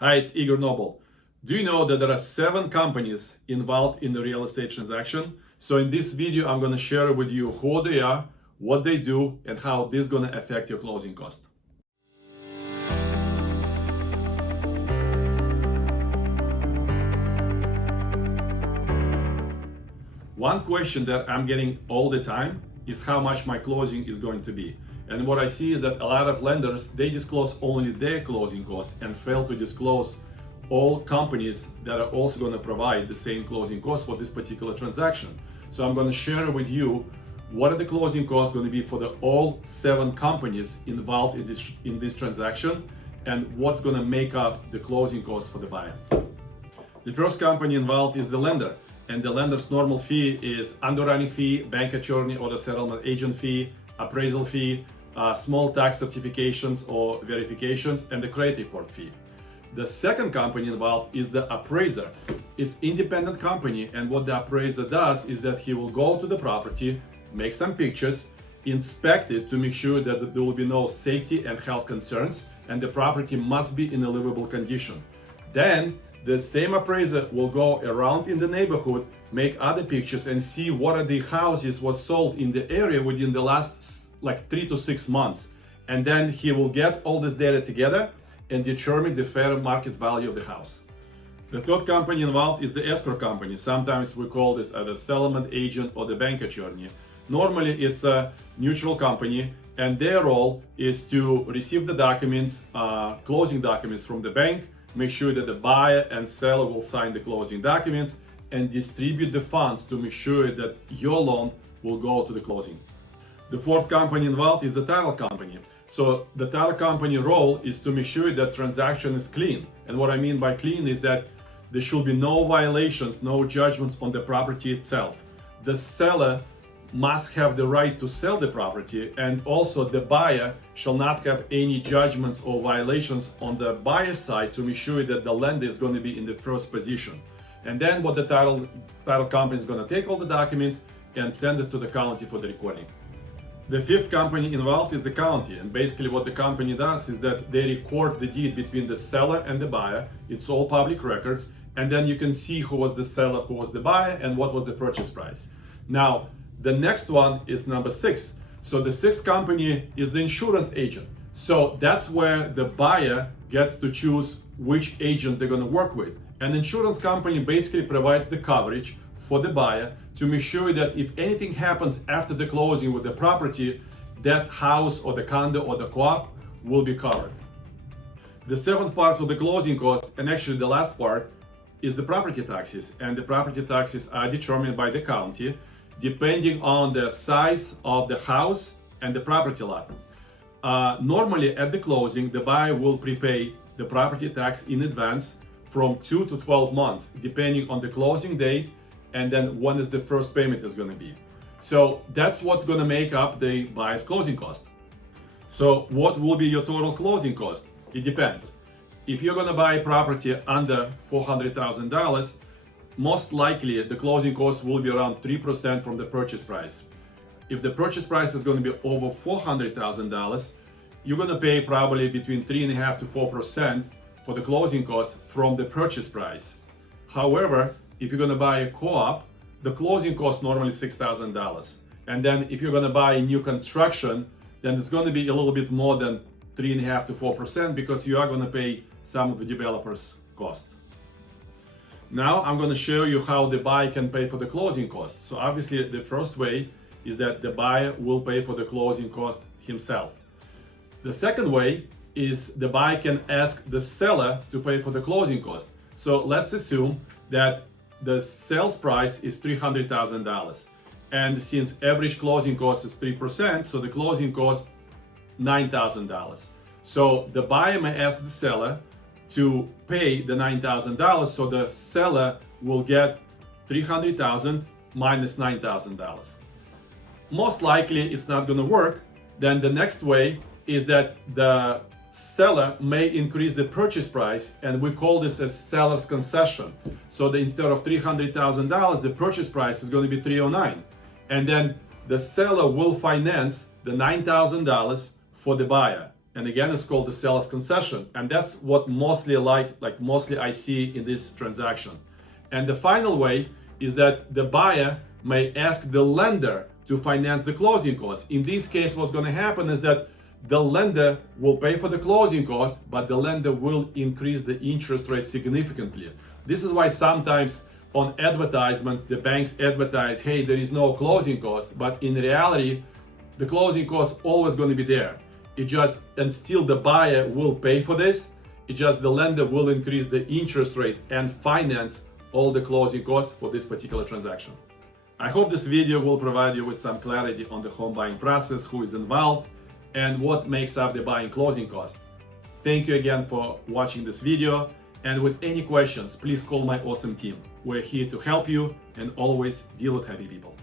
Hi, it's Igor Noble. Do you know that there are 7 companies involved in the real estate transaction? So in this video, I'm going to share with you who they are, what they do, and how this is going to affect your closing cost. One question that I'm getting all the time is how much my closing is going to be. And what I see is that a lot of lenders, they disclose only their closing cost and fail to disclose all companies that are also going to provide the same closing cost for this particular transaction. So I'm going to share with you what are the closing costs going to be for all 7 companies involved in this transaction and what's going to make up the closing cost for the buyer. The first company involved is the lender, and the lender's normal fee is underwriting fee, bank attorney or the settlement agent fee, appraisal fee, small tax certifications or verifications, and the credit report fee. The second company involved is the appraiser. It's independent company, and what the appraiser does is that he will go to the property, make some pictures, inspect it to make sure that there will be no safety and health concerns, and the property must be in a livable condition. Then the same appraiser will go around in the neighborhood, make other pictures, and see what are the houses was sold in the area within the last 3 to 6 months. And then he will get all this data together and determine the fair market value of the house. The third company involved is the escrow company. Sometimes we call this either settlement agent or the bank attorney. Normally it's a neutral company, and their role is to receive the documents, closing documents from the bank, make sure that the buyer and seller will sign the closing documents, and distribute the funds to make sure that your loan will go to the closing. The fourth company involved is the title company. So the title company role is to make sure that transaction is clean. And what I mean by clean is that there should be no violations, no judgments on the property itself. The seller must have the right to sell the property, and also the buyer shall not have any judgments or violations on the buyer side to make sure that the lender is going to be in the first position. And then what the title company is going to take all the documents and send this to the county for the recording. The fifth company involved is the county, and basically what the company does is that they record the deed between the seller and the buyer. It's all public records, and then you can see who was the seller, who was the buyer, and what was the purchase price. Now, the next one is number 6. So the 6th company is the insurance agent. So that's where the buyer gets to choose which agent they're going to work with. An insurance company basically provides the coverage for the buyer to make sure that if anything happens after the closing with the property, that house or the condo or the co-op will be covered. The 7th part of the closing cost, and actually the last part, is the property taxes. And the property taxes are determined by the county depending on the size of the house and the property lot. Normally at the closing, the buyer will prepay the property tax in advance from 2 to 12 months, depending on the closing date and then when is the first payment is going to be. So that's what's going to make up the buyer's closing cost. So what will be your total closing cost? It depends. If you're going to buy a property under $400,000, most likely the closing cost will be around 3% from the purchase price. If the purchase price is going to be over $400,000, you're going to pay probably between 3.5% to 4% for the closing cost from the purchase price. However, if you're going to buy a co-op, the closing cost normally is $6,000. And then if you're going to buy a new construction, then it's going to be a little bit more than 3.5% to 4% because you are going to pay some of the developer's cost. Now I'm going to show you how the buyer can pay for the closing cost. So obviously the first way is that the buyer will pay for the closing cost himself. The second way is the buyer can ask the seller to pay for the closing cost. So let's assume that the sales price is $300,000. And since average closing cost is 3%, so the closing cost $9,000. So the buyer may ask the seller to pay the $9,000, so the seller will get $300,000 minus $9,000. Most likely it's not going to work. Then the next way is that the seller may increase the purchase price, and we call this a seller's concession. So instead of $300,000, the purchase price is going to be $309,000, and then the seller will finance the $9,000 for the buyer. And again, it's called the seller's concession. And that's what mostly mostly I see in this transaction. And the final way is that the buyer may ask the lender to finance the closing costs. In this case, what's going to happen is that the lender will pay for the closing cost, but the lender will increase the interest rate significantly. This is why sometimes on advertisement, the banks advertise, hey, there is no closing cost, but in reality, the closing cost always going to be there. And still the buyer will pay for this. It just the lender will increase the interest rate and finance all the closing costs for this particular transaction. I hope this video will provide you with some clarity on the home buying process, who is involved, and what makes up the buying closing cost. Thank you again for watching this video. And with any questions, please call my awesome team. We're here to help you and always deal with happy people.